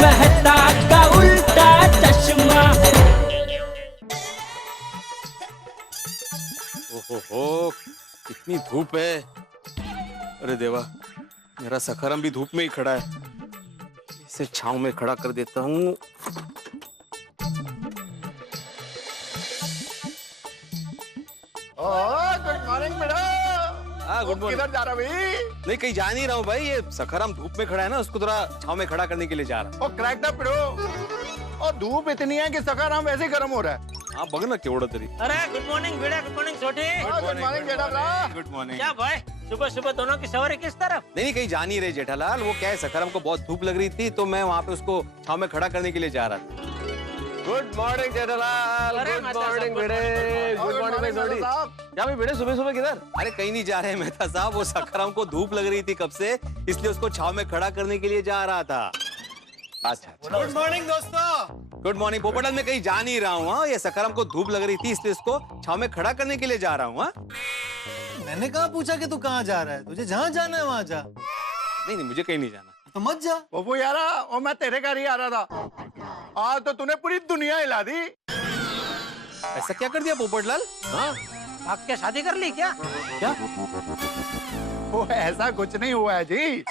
मेहता का उल्टा चश्मा। ओहो, कितनी धूप है। अरे देवा, मेरा सखाराम भी धूप में ही खड़ा है। इसे छांव में खड़ा कर देता हूँ। Good morning madam. हाँ, गुड मॉर्निंग। किधर जा रहा भाई? नहीं, कहीं जा नहीं रहा हूँ भाई। ये सखाराम धूप में खड़ा है ना, उसको थोड़ा छांव में खड़ा करने के लिए जा रहा हूँ। और क्रैक द पिड़ो। और धूप इतनी है कि सखाराम वैसे ही गर्म हो रहा है। हाँ, बग ना केवड़ा तरी। अरे गुड मॉर्निंग बेटा, गुड मॉर्निंग छोटी। गुड मॉर्निंग बेटा। Good morning. क्या भाई, सुबह सुबह दोनों की सवारी किस तरफ? नहीं, कहीं जा नहीं रहे जेठालाल। वो क्या है, सखाराम को बहुत धूप लग रही थी तो मैं वहाँ पे उसको छांव में खड़ा करने के लिए जा रहा था। Good morning Jethalal. अरे गुड मेहता मॉर्निंग साहब, बेटे। गुड गुड मॉर्निंग मॉर्निंग बेटे। साहब। क्या भाई बेटे, सुबह सुबह किधर? अरे कहीं नहीं जा रहे मेहता साहब। वो सखाराम को धूप लग रही थी कब से, इसलिए उसको छांव में खड़ा करने के लिए जा रहा था। अच्छा। गुड मॉर्निंग दोस्तों। Good morning Popatlal. मैं कहीं जा नहीं रहा हूँ। हाँ, ये सखाराम को धूप लग रही थी इसलिए उसको छांव में खड़ा करने के लिए जा रहा हूँ। मैंने कहाँ पूछा कि तू कहाँ जा रहा है? तुझे जहाँ जाना है वहाँ जा। नहीं, मुझे कहीं नहीं जाना। तो मत जा। वो यारा, और मैं तेरे घर ही आ रहा था। आज तो तूने पूरी दुनिया हिला दी। ऐसा क्या कर दिया पोपटलाल? हाँ, भाग के शादी कर ली क्या? क्या? वो ऐसा कुछ नहीं हुआ है जी।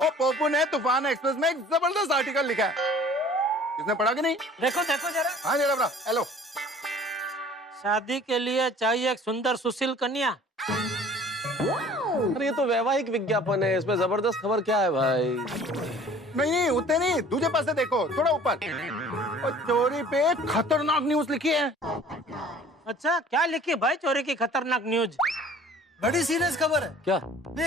और पोपू ने तूफान एक्सप्रेस में एक जबरदस्त आर्टिकल लिखा है। किसने पढ़ा कि नहीं? देखो देखो जरा। हाँ जरा बड़ा, हेलो। शादी के लिए चाहिए एक सुंदर सुशील कन्या। अरे ये तो वैवाहिक विज्ञापन है, इसमें जबरदस्त खबर क्या है भाई? नहीं नहीं, उतने नहीं, दूसरे पास से देखो, थोड़ा ऊपर। और चोरी पे खतरनाक न्यूज लिखी है। अच्छा, क्या लिखी भाई चोरी की खतरनाक न्यूज? बड़ी सीरियस खबर है। क्या?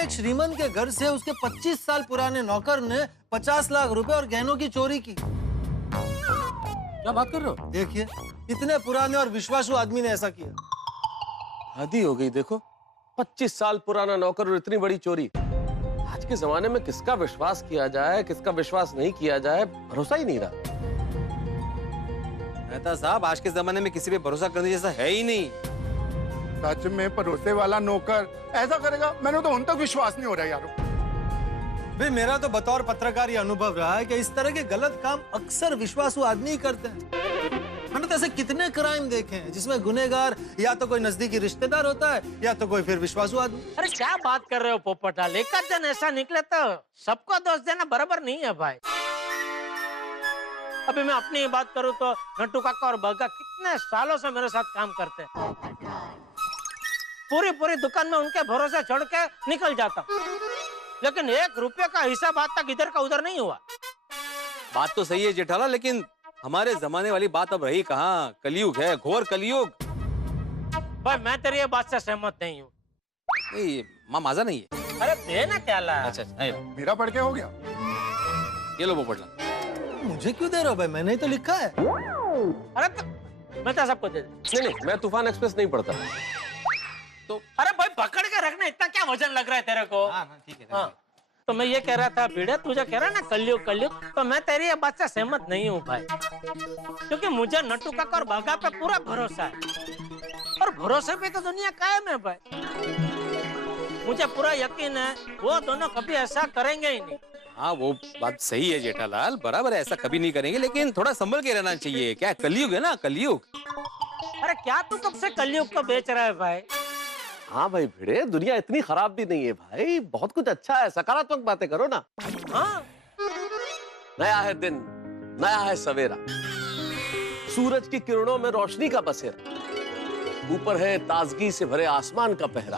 एक श्रीमंत के घर से उसके 25 साल पुराने नौकर ने 50 लाख रुपए और गहनों की चोरी की। क्या बात कर रहे हो? देखिए, इतने पुराने और विश्वासु आदमी ने ऐसा किया। हद ही हो गई। देखो, 25 साल पुराना नौकर और इतनी बड़ी चोरी। आज के जमाने में किसका विश्वास किया जाए, किसका विश्वास नहीं किया जाए, भरोसा ही नहीं रहा। मेहता साहब, आज के जमाने में किसी पे भरोसा करने जैसा है ही नहीं। सच में भरोसे वाला नौकर ऐसा करेगा? मैंने तो उन तक विश्वास नहीं हो रहा यारो। भाई मेरा तो बतौर पत्रकार ये अनुभव रहा है कि इस तरह के गलत काम अक्सर विश्वासु आदमी ही करते हैं। मैंने तो ऐसे कितने क्राइम देखे हैं जिसमें गुनहगार या तो कोई नजदीकी रिश्तेदार होता है या तो कोई फिर विश्वासु आदमी। अरे क्या बात कर रहे हो पोपटाल? एक आध जन ऐसा निकले तो सबको दोष देना बराबर नहीं है भाई। अभी मैं अपनी ही बात करूं तो नट्टू काका और बग्गा कितने सालों से मेरे साथ काम करते हैं। पूरी पूरी दुकान में उनके भरोसे छोड़ के निकल जाता हूं, लेकिन 1 रुपये का हिसाब आज तक इधर का उधर नहीं हुआ। बात तो सही है जेठालाल, लेकिन हमारे जमाने वाली बात अब रही कहाँ। कलयुग है, घोर कलयुग। भाई मैं तेरी ये बात से सहमत नहीं हूँ। नहीं, माँ माजा नहीं है। अरे देना क्या ला? अच्छा, मेरा पढ़ के हो गया। ये लो पोपटलाल। मुझे क्यों दे रहे हो भाई? मैंने ही तो लिखा है। अरे तो मैं तो सबको दे दे। नहीं, मैं तूफान एक्सप्रेस नहीं पढ़ता। तो अरे भाई पकड़ के रखना, इतना क्या वजन लग रहा है तेरे को? ठीक है। हाँ, तो मैं ये कह रहा था भिड़े, तुझे कह रहा ना कलयुग कलयुग, तो मैं तेरी ये बात से सहमत नहीं हूँ भाई। क्योंकि मुझे नट्टू काका और बागा पे पूरा भरोसा है और भरोसे पे तो दुनिया कायम है भाई। मुझे पूरा यकीन है वो दोनों कभी ऐसा करेंगे ही नहीं। हाँ, वो बात सही है जेठालाल, बराबर है, ऐसा कभी नहीं करेंगे, लेकिन थोड़ा संभल के रहना चाहिए। क्या कलयुग है ना, कलयुग। अरे क्या तू कब से कलयुग को बेच रहा है भाई? हाँ भाई भिड़े, दुनिया इतनी खराब भी नहीं है भाई, बहुत कुछ अच्छा है। सकारात्मक बातें करो ना। हाँ, नया है दिन, नया है सवेरा, सूरज की किरणों में रोशनी का बसेरा, ऊपर है ताजगी से भरे आसमान का पहरा।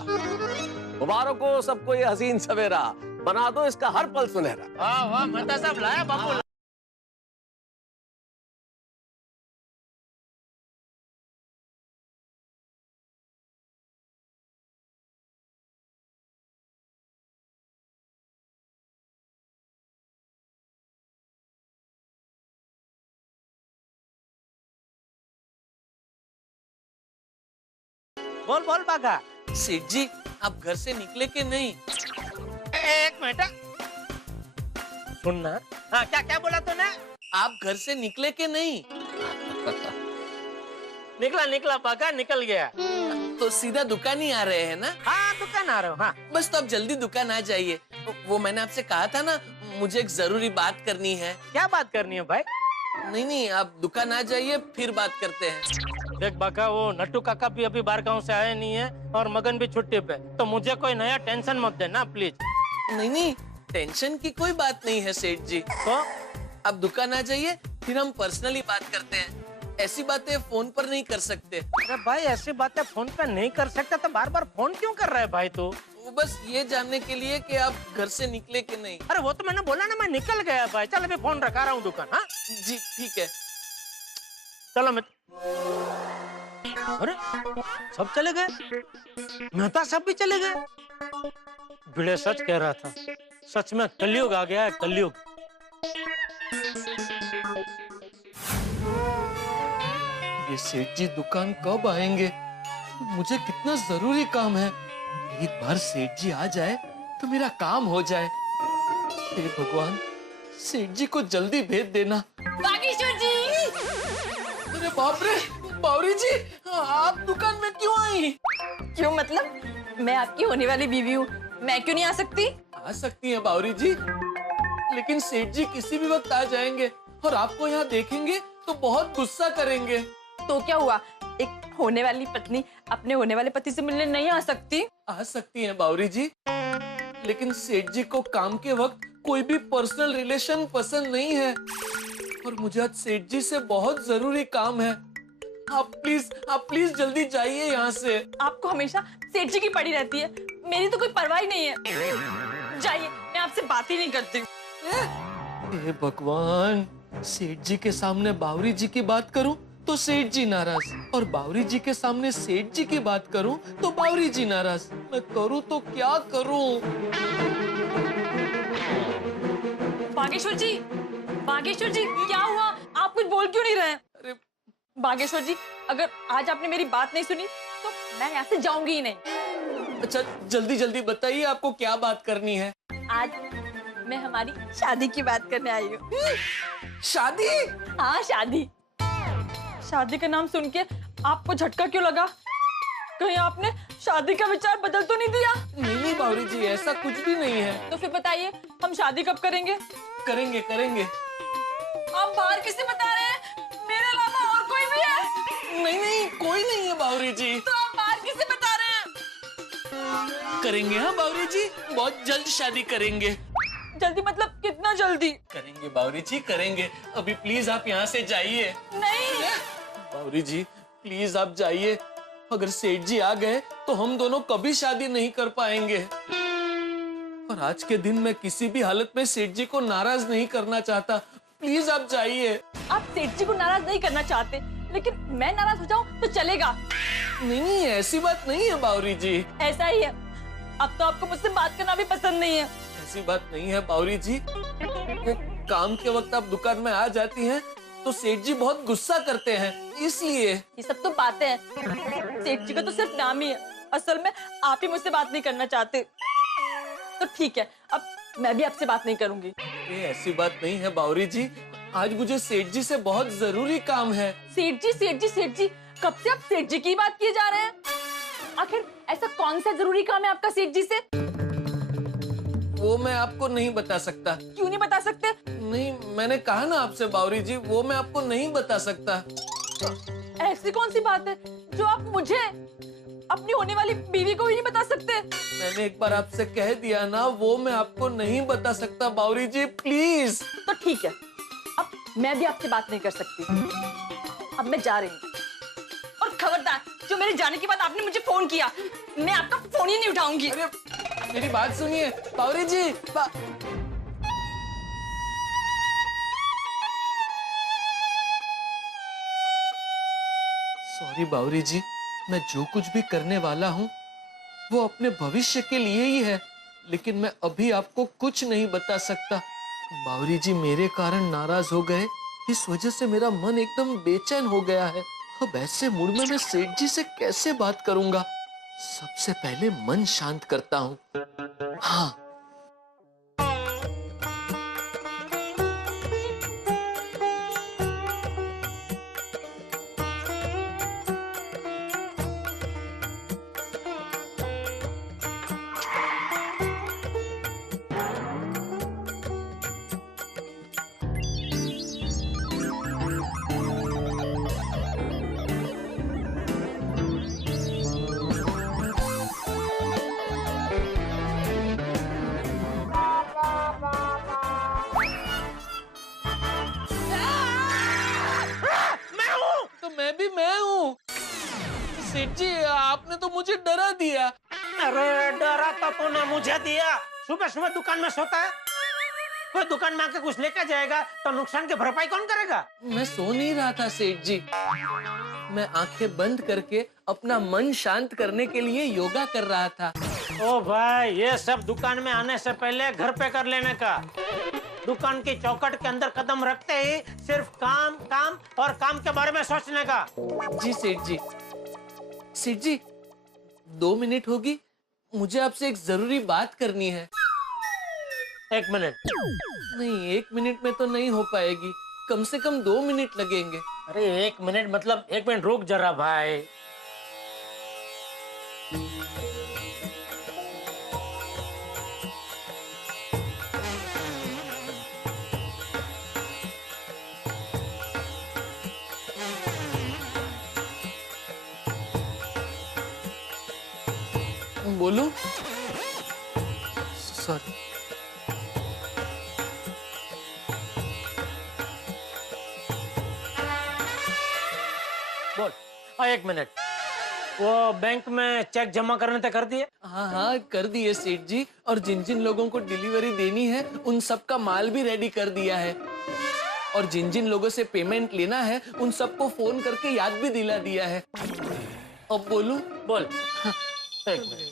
मुबारक हो सबको ये हसीन सवेरा, बना दो इसका हर पल सुनहरा। वाह वाह, मेहता साहब लाया बापू। बोल बोल बागा। सेठ जी, आप घर से निकले कि नहीं? एक मिनट सुनना। हाँ, क्या क्या बोला तूने? आप घर से निकले कि नहीं? निकला निकला बागा, निकल गया। तो सीधा दुकान ही आ रहे हैं ना? हाँ, दुकान आ रहा हूँ। हाँ बस तो आप जल्दी दुकान आ जाइए। वो मैंने आपसे कहा था ना, मुझे एक जरूरी बात करनी है। क्या बात करनी है भाई? नहीं, आप दुकान आ जाइए, फिर बात करते हैं। देख बाका, वो नट्टू काका भी अभी बाहर गांव से आए नहीं है और मगन भी छुट्टी पे, तो मुझे कोई नया टेंशन मत देना प्लीज। नहीं, टेंशन की कोई बात नहीं है सेठ जी। तो आप दुकान आ जाइए, फिर हम पर्सनली बात करते हैं। ऐसी बातें फोन पर नहीं कर सकते। अरे भाई, ऐसी बातें फोन पे नहीं कर सकता तो बार बार फोन क्यों कर रहा है भाई तू? वो बस ये जानने के लिए कि आप घर से निकले कि नहीं। अरे वो तो मैंने बोला ना, मैं निकल गया भाई। चल अभी फोन रखा रहा हूँ दुकान। हाँ जी ठीक है। चलो मैं। अरे सब चले गए, मेहता सब भी चले गए। भिड़े सच कह रहा था, सच में कलयुग आ गया है, कलयुग। ये सेठ जी दुकान कब आएंगे? मुझे कितना जरूरी काम है। एक बार सेठ जी आ जाए तो मेरा काम हो जाए। हे भगवान, सेठ जी को जल्दी भेज देना। बागेश्वर जी! अरे बाप रे, बावरी जी, आप दुकान में क्यों आई? क्यों मतलब? मैं आपकी होने वाली बीवी हूँ, मैं क्यों नहीं आ सकती? आ सकती हैं बावरी जी, लेकिन सेठ जी किसी भी वक्त आ जाएंगे और आपको यहाँ देखेंगे तो बहुत गुस्सा करेंगे। तो क्या हुआ, एक होने वाली पत्नी अपने होने वाले पति से मिलने नहीं आ सकती? आ सकती हैं बावरी जी, लेकिन सेठ जी को काम के वक्त कोई भी पर्सनल रिलेशन पसंद नहीं है और मुझे आज सेठ जी से बहुत जरूरी काम है। आप प्लीज जल्दी जाइए यहाँ से। आपको हमेशा सेठ जी की पड़ी रहती है, मेरी तो कोई परवाह ही नहीं है। जाइए, मैं आपसे बात ही नहीं करती। हे भगवान, सेठ जी के सामने बावरी जी की बात करूं तो सेठ जी नाराज, और बावरी जी के सामने सेठ जी की बात करूं तो बावरी जी नाराज। मैं करूं तो क्या करूं? बागेश्वर जी, बागेश्वर जी, क्या हुआ? आप कुछ बोल क्यों नहीं रहे? अरे बागेश्वर जी, अगर आज आपने मेरी बात नहीं सुनी तो मैं यहाँ से जाऊंगी ही नहीं। अच्छा, जल्दी जल्दी बताइए, आपको क्या बात करनी है? आज मैं हमारी शादी की बात करने आई हूँ। शादी? हाँ, शादी। शादी का नाम सुन के आपको झटका क्यों लगा? कहीं आपने शादी का विचार बदल तो नहीं दिया? नहीं बावरी जी, ऐसा कुछ भी नहीं है। तो फिर बताइए, हम शादी कब करेंगे? करेंगे। आप बाहर किसे बता रहे हैं? मेरे अलावा और कोई भी है? नहीं, कोई नहीं है बावरी जी। तो आप बाहर किसे बता रहे हैं? करेंगे हाँ बावरी जी, बहुत जल्द शादी करेंगे। जल्दी मतलब कितना जल्दी? करेंगे बावरी जी, करेंगे। अभी प्लीज आप यहाँ से जाइए। नहीं। बावरी जी प्लीज आप जाइए, अगर सेठ जी आ गए तो हम दोनों कभी शादी नहीं कर पाएंगे। और आज के दिन मैं किसी भी हालत में सेठ जी को नाराज नहीं करना चाहता। प्लीज आप जाइए। आप सेठ जी को नाराज नहीं करना चाहते, लेकिन मैं नाराज हो जाऊं तो चलेगा? नहीं, ऐसी बात नहीं है बावरी जी। ऐसा ही है। अब तो आपको मुझसे बात करना भी पसंद नहीं है। ऐसी बात नहीं है बावरी जी। काम के वक्त आप दुकान में आ जाती हैं तो सेठ जी बहुत गुस्सा करते हैं, इसलिए। ये सब तो बातें हैं, सेठ जी का तो सिर्फ नाम ही है। असल में आप ही मुझसे बात नहीं करना चाहते। तो ठीक है, अब मैं भी आपसे बात नहीं करूंगी। ये ऐसी बात नहीं है बावरी जी, आज मुझे सेठ जी से बहुत जरूरी काम है। सेठ जी, सेठ जी, सेठ जी, कब से आप सेठ जी की बात किए जा रहे हैं? आखिर ऐसा कौन सा जरूरी काम है आपका सेठ जी से? वो मैं आपको नहीं बता सकता। क्यों नहीं बता सकते? नहीं, मैंने कहा ना आपसे बावरी जी, वो मैं आपको नहीं बता सकता। ऐसी कौन सी बात है जो आप मुझे, अपनी होने वाली बीवी को भी नहीं बता सकते? मैंने एक बार आपसे कह दिया ना, वो मैं आपको नहीं बता सकता बावरी जी, प्लीज। तो ठीक है, अब मैं भी आपसे बात नहीं कर सकती। अब मैं जा रही हूँ। और खबरदार, जो मेरे जाने के बाद आपने मुझे फोन किया, मैं आपका फोन ही नहीं उठाऊंगी। अरे मेरी बात सुनिए बावरी जी। सॉरी बावरी जी, मैं जो कुछ भी करने वाला हूँ वो अपने भविष्य के लिए ही है, लेकिन मैं अभी आपको कुछ नहीं बता सकता। बावरी जी मेरे कारण नाराज हो गए, इस वजह से मेरा मन एकदम बेचैन हो गया है। अब ऐसे मूड में मैं सेठ जी से कैसे बात करूंगा? सबसे पहले मन शांत करता हूँ। हाँ, सेठ जी आपने तो मुझे डरा दिया। अरे डरा तो तूने मुझे दिया। सुबह सुबह दुकान में सोता है, कोई दुकान में आके कुछ लेकर जाएगा तो नुकसान की भरपाई कौन करेगा? मैं सो नहीं रहा था सेठ जी, मैं आंखें बंद करके अपना मन शांत करने के लिए योगा कर रहा था। ओ भाई, ये सब दुकान में आने से पहले घर पे कर लेने का। दुकान की चौखट के अंदर कदम रखते ही सिर्फ काम काम और काम के बारे में सोचने का। जी सेठ जी। सेठ जी 2 मिनट होगी, मुझे आपसे एक जरूरी बात करनी है। 1 मिनट? नहीं 1 मिनट में तो नहीं हो पाएगी, कम से कम 2 मिनट लगेंगे। अरे 1 मिनट मतलब 1 मिनट रुक जरा भाई। बोलू? सॉरी। बोल। 1 मिनट, वो बैंक में चेक जमा करने तक कर दिए? हाँ हाँ कर दिए सेठ जी, और जिन जिन लोगों को डिलीवरी देनी है उन सब का माल भी रेडी कर दिया है, और जिन जिन लोगों से पेमेंट लेना है उन सबको फोन करके याद भी दिला दिया है। अब बोलूं? बोल। 1 minute.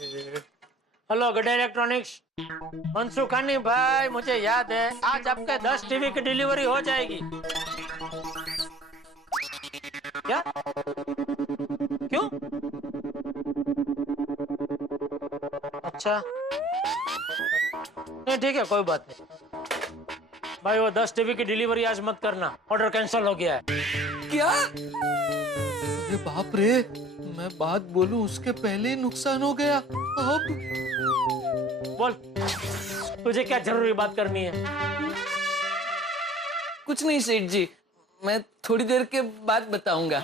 Hello good electronics. Mansukhani भाई, मुझे याद है आज आपके 10 टीवी की डिलीवरी हो जाएगी। क्या? क्यों? अच्छा नहीं, ठीक है, कोई बात नहीं भाई। वो 10 टीवी की डिलीवरी आज मत करना, ऑर्डर कैंसिल हो गया है। क्या? अरे बाप रे, मैं बात बोलूं उसके पहले ही नुकसान हो गया। अब बोल, तुझे क्या जरूरी बात करनी है? कुछ नहीं सेठ जी, मैं थोड़ी देर के बाद बताऊंगा।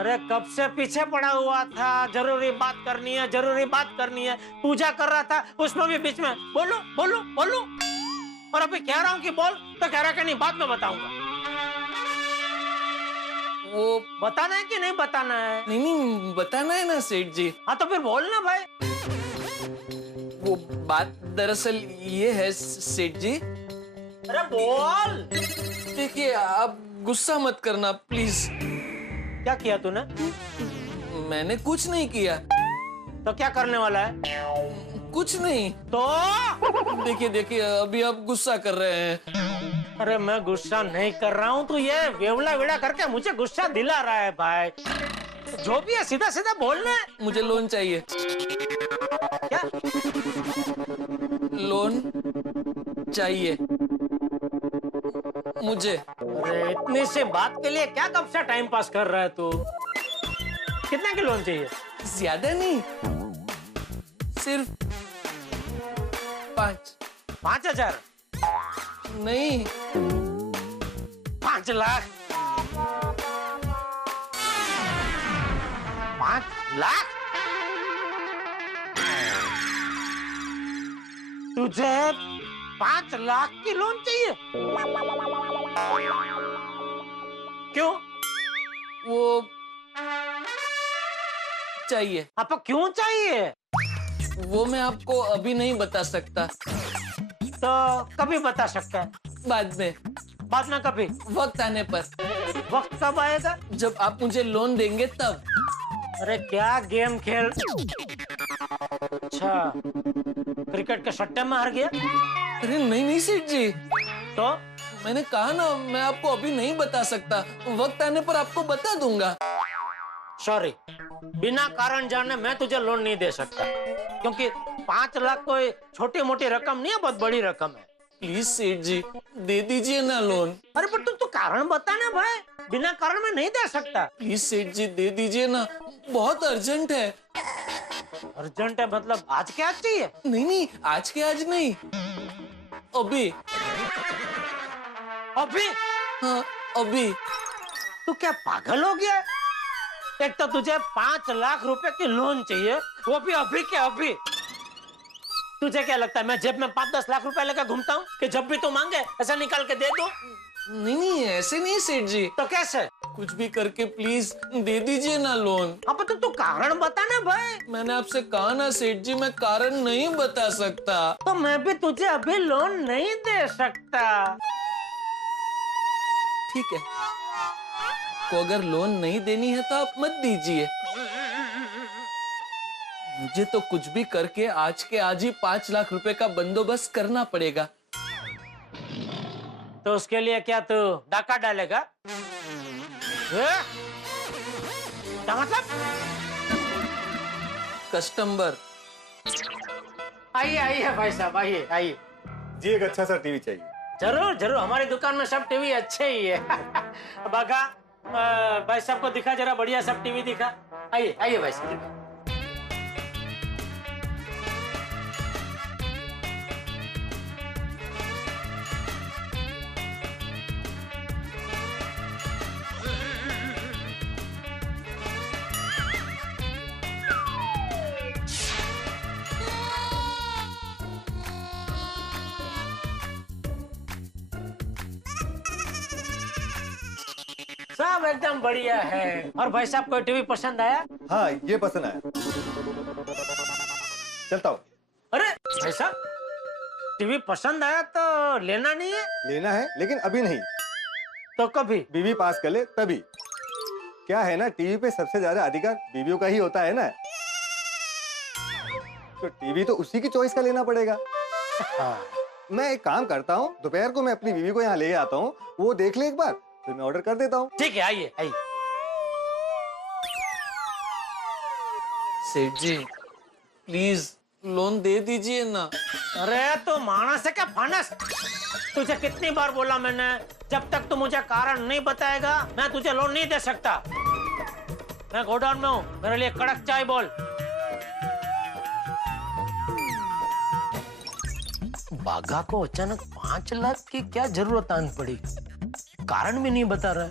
अरे कब से पीछे पड़ा हुआ था, जरूरी बात करनी है, जरूरी बात करनी है। पूजा कर रहा था, उसमें भी बीच में बोलो बोलो बोलो, और अभी कह रहा हूँ कि बोल तो कह रहा कि नहीं, बाद में बताऊंगा। वो बताना है कि नहीं बताना है? नहीं बताना है ना सेठ जी। हाँ तो फिर बोल ना भाई। वो बात दरअसल ये है सेठ जी। अरे बोल। देखिए आप गुस्सा मत करना प्लीज। क्या किया तूने? मैंने कुछ नहीं किया। तो क्या करने वाला है? कुछ नहीं। तो देखिए देखिए अभी आप गुस्सा कर रहे हैं। अरे मैं गुस्सा नहीं कर रहा हूँ, तो ये वेवला वेड़ा करके मुझे गुस्सा दिला रहा है भाई। जो भी है सीधा सीधा बोलना है। मुझे लोन चाहिए। क्या? लोन चाहिए मुझे। अरे इतनी सी बात के लिए क्या कब से टाइम पास कर रहा है तू? कितने की लोन चाहिए? ज्यादा नहीं, सिर्फ 5,000? नहीं 5 लाख। 5 लाख? तुझे 5 लाख की लोन चाहिए? क्यों? वो चाहिए। आपको क्यों चाहिए? वो मैं आपको अभी नहीं बता सकता। तो कभी बता सकता है? बाद में। बाद में कभी? वक्त आने पर। वक्त कब आएगा? जब आप मुझे लोन देंगे तब। अरे क्या गेम खेल? अच्छा, क्रिकेट के सट्टे में हार गया? अरे नहीं नहीं सेठ जी, तो मैंने कहा ना मैं आपको अभी नहीं बता सकता, वक्त आने पर आपको बता दूंगा। सॉरी, बिना कारण जाने मैं तुझे लोन नहीं दे सकता, क्योंकि 5 लाख कोई छोटी मोटी रकम नहीं है, बहुत बड़ी रकम है। प्लीज सेठ जी दे दीजिए ना लोन। अरे पर तू कारण बता ना भाई, बिना कारण में नहीं दे सकता। प्लीज सेठ जी दे दीजिए ना, बहुत अर्जेंट है। अर्जेंट है मतलब आज के आज चाहिए? नहीं नहीं आज के आज नहीं, अभी। अभी? हाँ अभी। तू क्या पागल हो गया? एक तो तुझे 5 लाख रुपए की लोन चाहिए, वो भी अभी के अभी। तुझे क्या लगता है मैं जेब में 5-10 लाख रुपए लेकर घूमता हूँ कि जब भी तू मांगे ऐसा निकाल के दे दूं? नहीं नहीं ऐसे नहीं सेठ जी। तो कैसे? कुछ भी करके प्लीज दे दीजिए ना लोन। अब तो तू कारण बता ना भाई। मैंने आपसे कहा ना सेठ जी, मैं कारण नहीं बता सकता। तो मैं भी तुझे अभी लोन नहीं दे सकता। ठीक है, को अगर लोन नहीं देनी है तो आप मत दीजिए। मुझे तो कुछ भी करके आज के आज ही 5 लाख रुपए का बंदोबस्त करना पड़ेगा। तो उसके लिए क्या तू डाका डालेगा? क्या मतलब? कस्टमर आइए आइए भाई साहब, आइए आइए। जी एक अच्छा सा टीवी चाहिए। जरूर जरूर, हमारी दुकान में सब टीवी अच्छे ही है। बागा भाई साहब को दिखा जरा, बढ़िया सब टीवी दिखा। आइए आइए भाई साहब। सब एकदम बढ़िया है। और भाई साहब को टीवी पसंद आया? हाँ ये पसंद आया। चलता हूँ। अरे भाई साहब, टीवी पसंद आया तो लेना नहीं है? लेना है लेकिन अभी नहीं, तो कभी? बीवी पास कर ले तभी। क्या है ना, टीवी पे सबसे ज्यादा अधिकार बीवियों का ही होता है ना, तो टीवी तो उसी की चॉइस का लेना पड़ेगा। मैं एक काम करता हूँ, दोपहर को मैं अपनी बीवी को यहाँ ले आता हूँ, वो देख ले एक बार, फिर मैं ऑर्डर कर देता हूँ। ठीक है, आइए आइए। सेठ जी प्लीज लोन दे दीजिए ना। अरे तो मानस है क्या फानस? तुझे कितनी बार बोला मैंने, जब तक तू मुझे कारण नहीं बताएगा मैं तुझे लोन नहीं दे सकता। मैं गोडाउन में हूँ, मेरे लिए कड़क चाय बोल। बागा को अचानक 5 लाख की क्या जरूरत आन पड़ी, कारण भी नहीं बता रहा है।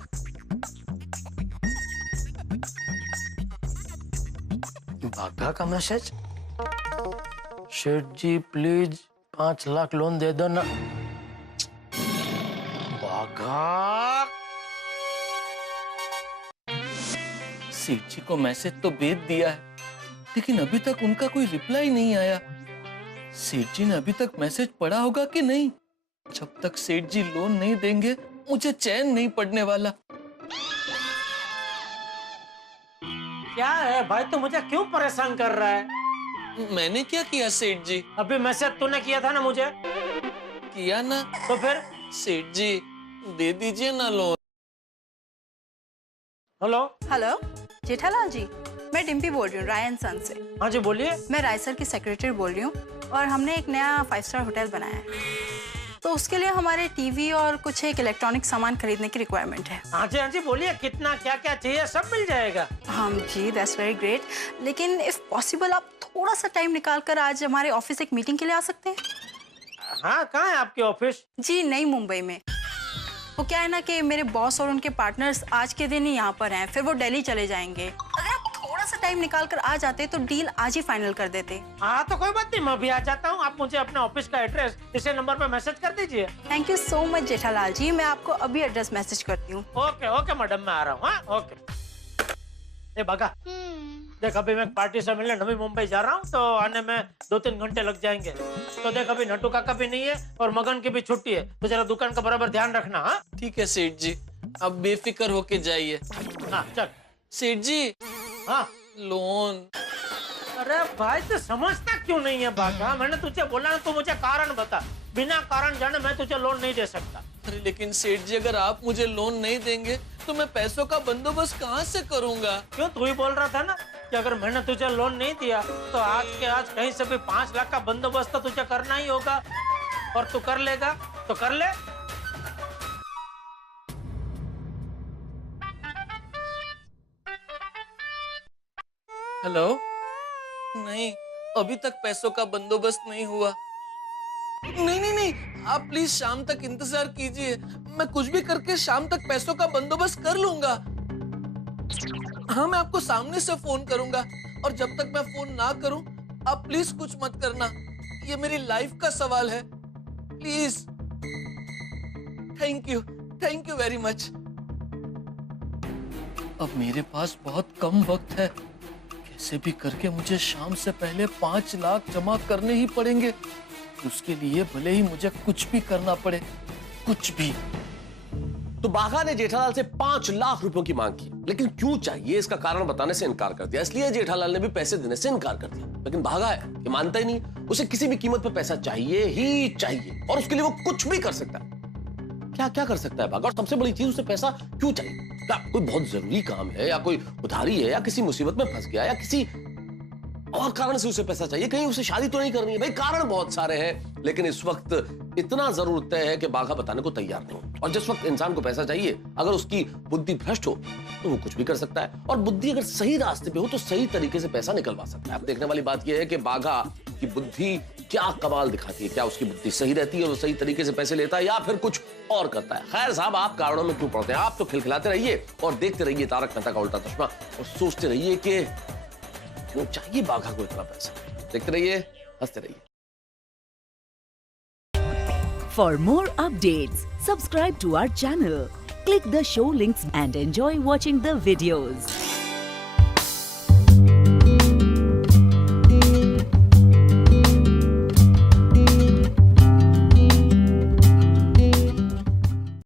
बागा का message, Sheth ji please 5 lakh loan दे दो ना। बागा, सेठ जी को मैसेज तो भेज दिया है, लेकिन अभी तक उनका कोई रिप्लाई नहीं आया। सेठ जी ने अभी तक मैसेज पढ़ा होगा कि नहीं? जब तक सेठ जी लोन नहीं देंगे मुझे चैन नहीं पड़ने वाला। क्या है भाई, तू मुझे क्यों परेशान कर रहा है? मैंने क्या किया सेठ जी? अभी मैसेज तूने किया था ना मुझे। किया ना, तो फिर? सेठ जी दे दीजिए ना loan. Hello hello Jethalal ji, मैं डिम्पी बोल रही हूँ रायन सन से। हाँ जी बोलिए। मैं राय सर की सेक्रेटरी बोल रही हूँ और हमने एक नया 5 स्टार होटल बनाया है, तो उसके लिए हमारे टीवी और कुछ एक इलेक्ट्रॉनिक सामान खरीदने की रिक्वायरमेंट है। हाँ जी बोलिए, कितना क्या क्या चाहिए सब मिल जाएगा। हाँ जी, दैट्स वेरी ग्रेट। लेकिन इफ पॉसिबल आप थोड़ा सा टाइम निकाल कर आज हमारे ऑफिस एक मीटिंग के लिए आ सकते हैं? हाँ, कहाँ है आपके ऑफिस? जी नई मुंबई में। वो क्या है ना कि मेरे बॉस और उनके पार्टनर्स आज के दिन ही यहाँ पर हैं, फिर वो दिल्ली चले जाएंगे। अगर आप थोड़ा सा टाइम निकाल कर आ जाते तो डील आज ही फाइनल कर देते। हाँ तो कोई बात नहीं, मैं भी आ जाता हूँ। आप मुझे अपने ऑफिस का एड्रेस इसी नंबर पे मैसेज कर दीजिए। Thank you so much Jethalal ji, मैं आपको अभी एड्रेस मैसेज करती हूँ। ओके ओके मैडम, मैं आ रहा हूँ। हाँ ओके। ए बागा, देख अभी मैं पार्टी से मिलने नवी मुंबई जा रहा हूँ, तो आने में 2-3 घंटे लग जाएंगे। तो देख अभी नटू काका भी नहीं है और मगन की भी छुट्टी है, तो जरा दुकान का बराबर ध्यान रखना। हाँ ठीक है सेठ जी, आप बेफिक्र होके जाइए। हाँ चल। सेठ जी हाँ लोन। अरे भाई तू समझता क्यों नहीं है बागा? मैंने तुझे बोला ना, तू मुझे कारण बता। बिना कारण जाने मैं तुझे लोन नहीं दे सकता। अरे लेकिन सेठ जी अगर आप मुझे लोन नहीं देंगे तो मैं पैसों का बंदोबस्त कहाँ से करूंगा? क्यों, तू ही बोल रहा था ना कि अगर मैंने तुझे लोन नहीं दिया तो आज के आज कहीं से भी 5 लाख का बंदोबस्त तो तुझे करना ही होगा, और तू कर लेगा तो कर ले। हेलो, नहीं अभी तक पैसों का बंदोबस्त नहीं हुआ। नहीं, आप प्लीज शाम तक इंतजार कीजिए, मैं कुछ भी करके शाम तक पैसों का बंदोबस्त कर लूंगा। हाँ मैं आपको सामने से फोन करूंगा, और जब तक मैं फोन ना करूं आप प्लीज कुछ मत करना, ये मेरी लाइफ का सवाल है, please. Thank you very much. अब मेरे पास बहुत कम वक्त है। कैसे भी करके मुझे शाम से पहले 5 लाख जमा करने ही पड़ेंगे। उसके लिए भले ही मुझे कुछ भी करना पड़े, कुछ भी। तो बाघा ने जेठालाल से 5 लाख रुपयों की मांग की, लेकिन क्यों चाहिए इसका कारण बताने से इनकार कर दिया। इसलिए जेठालाल ने भी पैसे देने से इनकार कर दिया। लेकिन बाघा है कि मानता ही नहीं, उसे किसी भी कीमत पर पैसा चाहिए ही चाहिए, और उसके लिए वो कुछ भी कर सकता है। क्या क्या कर सकता है बाघा? और सबसे बड़ी चीज, उसे पैसा क्यों चाहिए? क्या कोई बहुत जरूरी काम है, या कोई उधारी है, या किसी मुसीबत में फंस गया, या किसी और कारण से उसे पैसा चाहिए? कहीं उसे शादी तो नहीं करनी है? भाई कारण बहुत सारे हैं, लेकिन इस वक्त इतना जरूर तय है कि बाघा बताने को तैयार नहीं। और जिस वक्त इंसान को पैसा चाहिए, अगर उसकी बुद्धि भ्रष्ट हो तो वो कुछ भी कर सकता है, और बुद्धि अगर सही रास्ते पे हो तो सही तरीके से पैसा निकलवा सकता है। अब देखने वाली बात यह है कि बाघा की बुद्धि क्या कमाल दिखाती है। क्या उसकी बुद्धि सही रहती है, वो सही तरीके से पैसे लेता है, या फिर कुछ और करता है? खैर साहब, आप कारणों में क्यों पड़ते हैं? आप तो खिलखिलाते रहिए और देखते रहिए तारक मेहता का उल्टा चश्मा, और सोचते रहिए कि क्यों चाहिए बाघा को इतना पैसा। देखते रहिए, हंसते रहिए। For more updates, subscribe to our channel, click the show links and enjoy watching the videos.